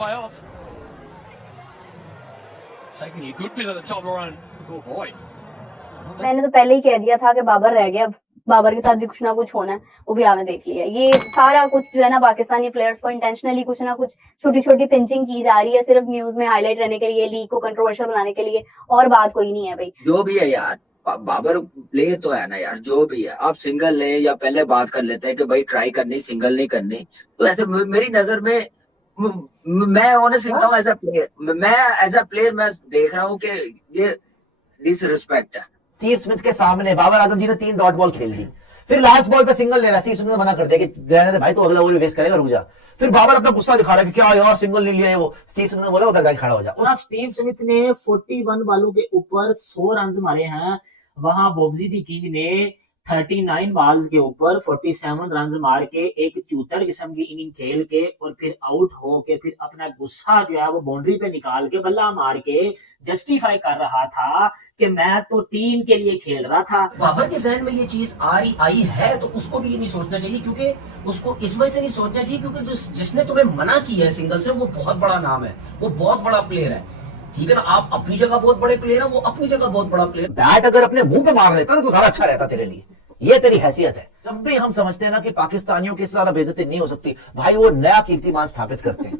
off. Taking a good bit of the top run. Oh boy. मैंने तो पहले ही कह दिया था कि बाबर रह गया, अब बाबर के साथ भी कुछ ना कुछ होना है, वो भी आपने देख लिया। ये सारा कुछ जो है ना पाकिस्तानी प्लेयर्स को इंटेंशनली कुछ ना कुछ छोटी छोटी पिंचिंग की जा रही है, सिर्फ न्यूज में हाईलाइट रहने के लिए, लीग को कंट्रोवर्शियल बनाने के लिए, और बात कोई नहीं है भाई। जो भी है यार, बाबर प्ले तो है ना यार, जो भी है आप सिंगल ले या पहले बात कर लेते हैं कि भाई ट्राई करनी सिंगल नहीं करनी, तो ऐसे मेरी नजर में मैं ऑनेस्टली बताऊं एज अ प्लेयर मैं देख रहा हूँ कि ये डिसरिस्पेक्ट है। स्टीव स्मिथ के सामने बाबर आजम जी ने 3 डॉट बॉल खेल दी, फिर लास्ट बॉल पे सिंगल ले रहा है, स्टीव स्मिथ ने मना कर दिया कि रहने दे भाई, तो अगला ओवर वेस्ट करेगा, रुक जा। फिर बाबर अपना गुस्सा दिखा रहा है कि क्या यार सिंगल नहीं लिया है वो। स्टीव स्मिथ ने बोला उधर जाके खड़ा हो जा। स्टीव स्मिथ ने 41 बॉलों के ऊपर 100 रन मारे हैं, वहां बॉब्जी दी किंग ने 39 बॉल्स के ऊपर 47 रन मार के एक 74 किस्म की इनिंग खेल के और फिर आउट हो के फिर अपना गुस्सा जो है वो बाउंड्री पे निकाल के बल्ला मार के जस्टिफाई कर रहा था कि मैं तो टीम के लिए खेल रहा था। बाबर के जहन में ये चीज आई है तो उसको भी ये नहीं सोचना चाहिए, क्योंकि उसको इस वजह से नहीं सोचना चाहिए क्योंकि जिसने तुम्हें मना किया है सिंगल से वो बहुत बड़ा नाम है, वो बहुत बड़ा प्लेयर है, ठीक है ना। आप अपनी जगह बहुत बड़े प्लेयर है, वो अपनी जगह बहुत बड़ा प्लेयर। बैट अगर अपने मुंह पे मार लेता तो ज्यादा अच्छा रहता तेरे लिए, ये तेरी हैसियत है। जब भी हम समझते हैं ना कि पाकिस्तानियों के ज्यादा बेइज्जती नहीं हो सकती, भाई वो नया कीर्तिमान स्थापित करते हैं।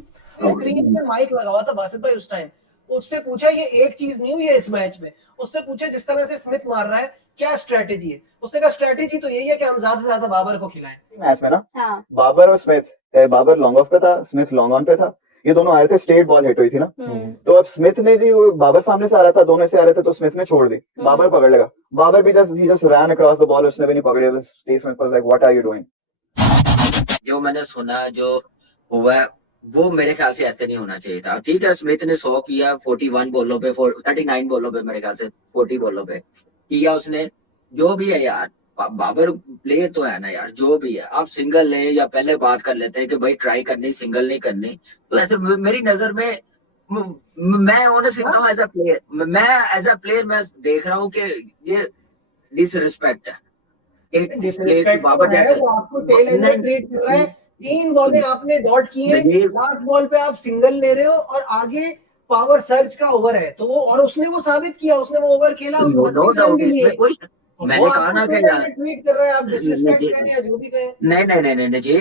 स्क्रीन पे माइक लगा हुआ था बासित भाई उस टाइम, उससे पूछा ये एक चीज नहीं हुई है इस मैच में, उससे पूछा जिस तरह से स्मिथ मार रहा है क्या स्ट्रेटेजी है, उसने कहा स्ट्रेटेजी तो यही है कि हम ज्यादा से ज्यादा बाबर को खिलाएं। मैच में ना हाँ। बाबर और स्मिथ, बाबर लॉन्ग ऑफ पे था, स्मिथ लॉन्ग ऑन पे था, ये दोनों आ रहे थे, स्ट्रेट बॉल हिट हुई थी ना, तो अब स्मिथ ने जी वो बाबर सामने से आ रहा था, दोनों से आ रहे थे, तो स्मिथ ने छोड़ दी, बाबर पकड़ लेगा, बाबर भी just ran across the ball, उसने भी नहीं पकड़े, Steve Smith was like what are you doing. जो मैंने सुना जो हुआ वो मेरे ख्याल से ऐसे नहीं होना चाहिए था। ठीक है स्मिथ ने 100 किया 41 बॉलों पे, 39 बॉलों पे, मेरे ख्याल से 40 बॉलों पे किया उसने, जो भी है यार बाबर प्ले तो है ना यार, जो भी है आप सिंगल ले या पहले बात कर लेते हैं कि भाई ट्राई करनी सिंगल नहीं करनी, तो ऐसे मेरी नजर में मैं ऑनेस्टली बताऊं एज अ प्लेयर मैं देख रहा हूँ कि ये डिसरिस्पेक्ट है। एक प्लेयर बाबर आपको टेल एंड ट्रीट कर रहा है, 3 बॉलें आपने डॉट की है, लास्ट बॉल पे आप सिंगल ले रहे हो और आगे पावर सर्च का ओवर है, तो वो और उसने वो साबित किया, उसने वो ओवर खेला, मैंने कहा ना कि यार ट्वीट कर रहे हैं आप, डिसरिस्पेक्ट कर रहे हैं, जो भी कहें। नहीं जी,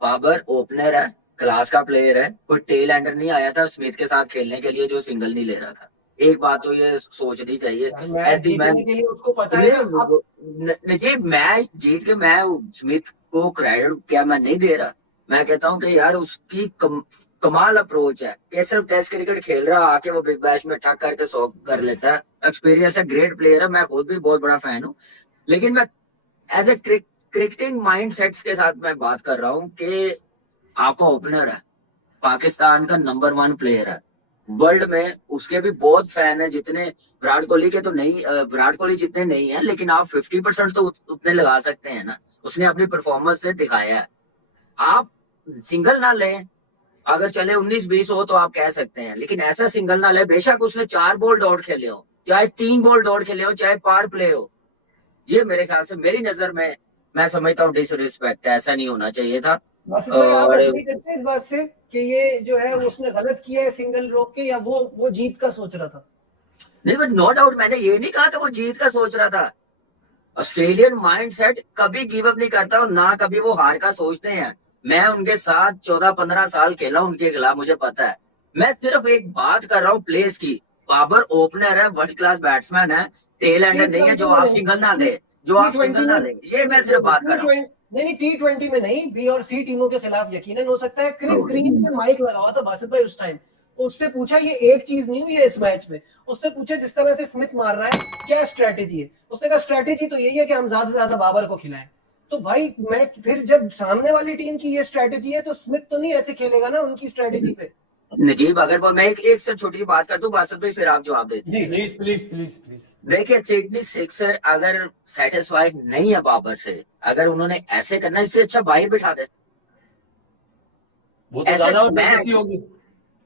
बाबर ओपनर है, क्लास का प्लेयर है, कोई टेल एंडर नहीं आया था स्मिथ के साथ खेलने के लिए जो सिंगल नहीं ले रहा था। एक बात तो ये सोचनी चाहिए, उसको पता है ना जी मैच जीत के मैं स्मिथ को क्रेडिट क्या मैं नहीं दे रहा, मैं कहता हूँ कि यार उसकी कमाल अप्रोच है कि सिर्फ टेस्ट क्रिकेट खेल रहा आके वो बिग बैश में ठक करके 100 कर लेता है, एक्सपीरियंस है, ग्रेट प्लेयर है, मैं खुद भी बहुत बड़ा फैन हूँ, लेकिन मैं एज ए क्रिकेटिंग माइंडसेट्स के साथ मैं बात कर रहा हूँ कि आपका ओपनर है, पाकिस्तान का नंबर 1 प्लेयर है, वर्ल्ड में उसके भी बहुत फैन है, जितने विराट कोहली के तो नहीं, विराट कोहली जितने नहीं है, लेकिन आप 50% तो उतने लगा सकते हैं ना, उसने अपनी परफॉर्मेंस से दिखाया है। आप सिंगल ना लें, अगर चले 19-20 हो तो आप कह सकते हैं, लेकिन ऐसा सिंगल ना ले, बेशक उसने 4 बॉल डॉट खेले हो, चाहे 3 बॉल डॉट खेले हो, चाहे पावर प्ले हो, ये मेरे ख्याल से मेरी नजर में मैं समझता हूँ डिसरिस्पेक्ट, ऐसा नहीं होना चाहिए था। और इस बात से कि ये जो है उसने गलत किया है सिंगल रोक के, या वो जीत का सोच रहा था? नहीं बट नो डाउट, मैंने ये नहीं कहा कि वो जीत का सोच रहा था। ऑस्ट्रेलियन माइंडसेट कभी गिव अप नहीं करता और ना कभी वो हार का सोचते हैं। मैं उनके साथ 14-15 साल खेला उनके खिलाफ, मुझे पता है। मैं सिर्फ एक बात कर रहा हूँ प्लेयर्स की, बाबर ओपनर है, वर्ल्ड क्लास बैट्समैन है, टेल एंडर नहीं है जो आप सिंगल ना ले, ये मैं सिर्फ बात कर रहा हूँ। नहीं T20 में नहीं, बी और सी टीमों के खिलाफ यकीनन हो सकता है। क्रिस ग्रीन पे माइक लगा हुआ था बासित भाई उस टाइम, उससे पूछा ये एक चीज नहीं हुई है इस मैच में, उससे पूछा जिस तरह से स्मिथ मार रहा है क्या स्ट्रेटेजी है, उसने कहा स्ट्रेटेजी तो यही है कि हम ज्यादा से ज्यादा बाबर को खिलाएं। तो भाई मैं फिर जब सामने वाली टीम की ये स्ट्रेटेजी है तो स्मिथ तो नहीं ऐसे खेलेगा ना उनकी स्ट्रेटेजी पे। नजीब अगर मैं एक से छोटी बात कर दूं बासित भाई, फिर आप जवाब देते हैं। प्लीज देखिए सिडनी सिक्सर अगर सेटिस्फाइड नहीं है बाबर से, अगर उन्होंने ऐसे करना, इससे अच्छा बाहर बिठा दे, वो तो ज्यादा बेइज्जती होगी।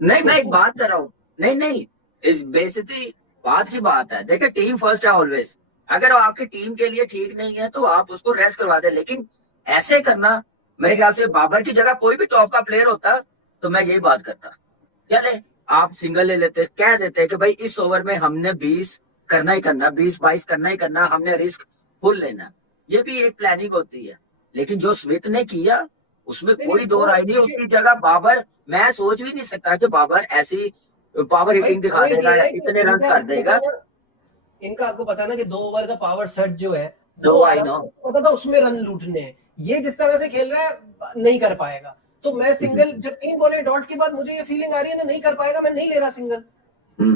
नहीं मैं एक बात कर रहा हूँ, नहीं इस बेइज्जती बात की बात है। देखिए टीम फर्स्ट है ऑलवेज, अगर आपकी टीम के लिए ठीक नहीं है तो आप उसको रेस्ट करवा दे, लेकिन ऐसे करना, मेरे ख्याल से बाबर की जगह कोई भी टॉप का प्लेयर होता तो मैं यही बात करता। चले आप सिंगल ले लेते, कह देते कि भाई इस ओवर में हमने 20 करना ही करना, 20-22 करना ही करना, हमने रिस्क फुल लेना। ये भी एक प्लानिंग होती है। लेकिन जो स्मिथ ने किया उसमें कोई दो राय नहीं। उसकी जगह बाबर, मैं सोच भी नहीं सकता कि बाबर ऐसी पावर हिटिंग दिखा देगा, इतने रन कर देगा। इनका आपको पता ना कि 2 ओवर का पावर सेट जो है No, वो I know. पता था उसमें रन लूटने हैं। ये जिस तरह से खेल रहा है नहीं कर पाएगा। तो मैं सिंगल जब 3 बॉलें डॉट के बाद मुझे ये फीलिंग आ रही है ना नहीं कर पाएगा, मैं नहीं ले रहा सिंगल।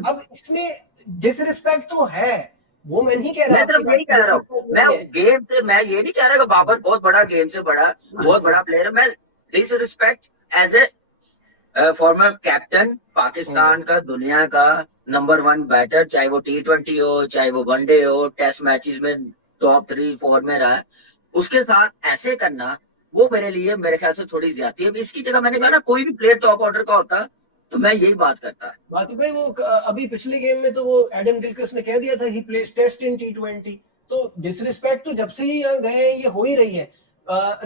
अब इसमें डिसरिस्पेक्ट तो है, वो मैं नहीं कह रहा। मैं तो नहीं कह रहा हूँ, मैं गेम से, मैं ये नहीं कह रहा कि बाबर बहुत बड़ा गेम से बड़ा बहुत बड़ा प्लेयर है। मैं disrespect as a former captain, Pakistan का दुनिया का नंबर 1 बैटर, चाहे वो T20 हो, चाहे वो वनडे हो, टेस्ट मैचेस में टॉप 3-4 में रहा है, उसके साथ ऐसे करना वो मेरे लिए मेरे ख्याल से थोड़ी ज्यादा है। इसकी जगह मैंने कहा ना कोई भी प्लेयर टॉप ऑर्डर का होता तो मैं यही बात करता। बात भाई वो अभी पिछले गेम में तो वो एडम गिलक्रिस्ट ने कह दिया था he plays test in T20। तो डिसरिस्पेक्ट तो जब से ही यहाँ गए हैं ये हो ही रही है।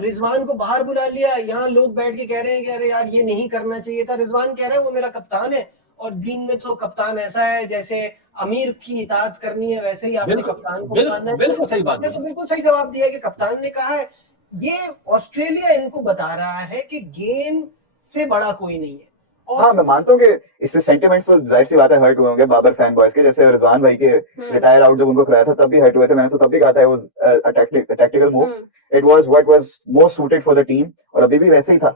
रिजवान को बाहर बुला लिया, यहाँ लोग बैठ के कह रहे हैं कि अरे यार ये नहीं करना चाहिए था। रिजवान कह रहा है वो मेरा कप्तान है, और दीन में तो कप्तान ऐसा है जैसे अमीर की इताअत करनी है वैसे ही आपने बिल्कुल, कप्तान को बिल्कुल, मानना है। बिल्कुल सही बात आपने है। तो बिल्कुल सही जवाब दिया कि कप्तान ने कहा है। ये ऑस्ट्रेलिया इनको बता रहा है कि गेम से बड़ा कोई नहीं है। और हाँ मैं मानता हूँ कि इससे सेंटिमेंट्स तो जाहिर सी बात है हर्ट हुए होंगे बाबर फैन बॉयज के। जैसे रिजवान भाई के रिटायर आउट जब उनको कराया था तब भी हर्ट हुए थे। मैंने तो तब भी कहा था it was a tactical move. It was what was most suited for the team, और अभी भी वैसे ही था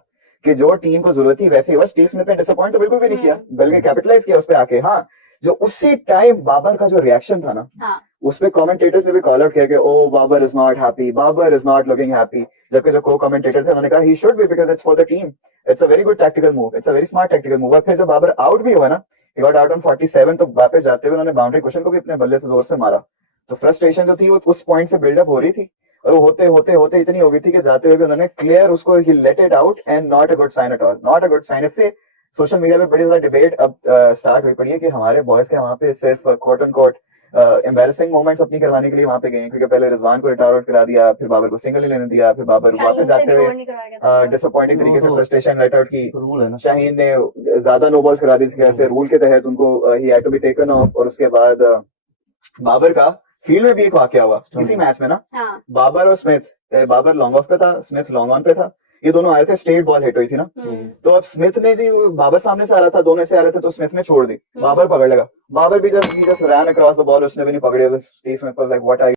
कि जो टीम को जरूरत थी वैसे ही हुआ। स्टीव स्मिथ ने डिसअपॉइंट तो बिल्कुल भी नहीं किया, बल्कि कैपिटलाइज किया उस पे आके। हाँ जो उसी टाइम बाबर का जो रिएक्शन था ना, हाँ। उस पे कमेंटेटर्स ने भी कॉल आउट किया कि oh Babar is not happy, Babar is not looking happy. जबकि जो को कमेंटेटर थे उन्होंने कहा ही should be because it's for the team, it's a very good tactical move, it's a very smart tactical move. और फिर जब बाबर आउट भी हुआ ना, he got out on 47, तो वापस जाते हुए उन्होंने बाउंड्री क्वेश्चन को भी अपने बल्ले से जोर से मारा। तो फ्रस्ट्रेशन जो थी वो उस पॉइंट से बिल्डअप हो रही थी, और वो होते होते होते इतनी हो गई थी कि जाते हुए भी उन्होंने क्लियर उसको ही let it out, and not a good sign at all, not a good sign. इससे सोशल मीडिया पे बड़ी ज्यादा डिबेट अब स्टार्ट हुई पड़ी है कि हमारे बॉयज के वहां पे सिर्फ quote and quote embarrassing moments अपनी करवाने के लिए वहां पे गए हैं, क्योंकि पहले रिजवान को रिटायर आउट करा दिया, फिर बाबर को सिंगल ही लेने दिया, फिर बाबर वापस जाते हुए डिसअपॉइंटिंग तरीके से फ्रस्ट्रेशन लेट आउट की। रूल है ना, शाहीन ने ज्यादा नो बॉल्स करा दी इसकी वजह से, रूल के तहत उनको ही had to be taken off. और उसके बाद बाबर का फील्ड में भी एक वाकया हुआ इसी मैच में ना। हाँ। बाबर और स्मिथ, बाबर लॉन्ग ऑफ पे था, स्मिथ लॉन्ग ऑन पे था, ये दोनों आए थे, स्ट्रेट बॉल हिट हुई थी ना। तो अब स्मिथ ने जी, बाबर सामने से आ रहा था, दोनों से आ रहे थे, तो स्मिथ ने छोड़ दी, बाबर पकड़ लगा। बाबर भी just ran across the ball, उसने भी नहीं पकड़ी। Steve Smith was like what are